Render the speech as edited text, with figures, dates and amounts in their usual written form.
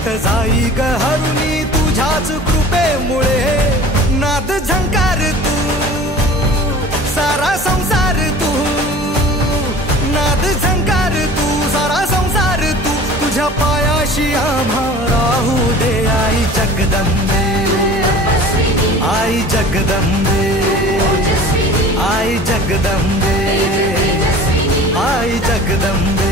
संकट जाई ग हरुनी तुझ्याच कृपेमुळे. नाद झंकार तू सारा संसार तू, नाद झंकार तू सारा संसार तू. तुझ्या पायाशी आम्हा राहू दे आई जगदंबे, आई जगदंबे, आई जगदंबे, आई जगदंबे.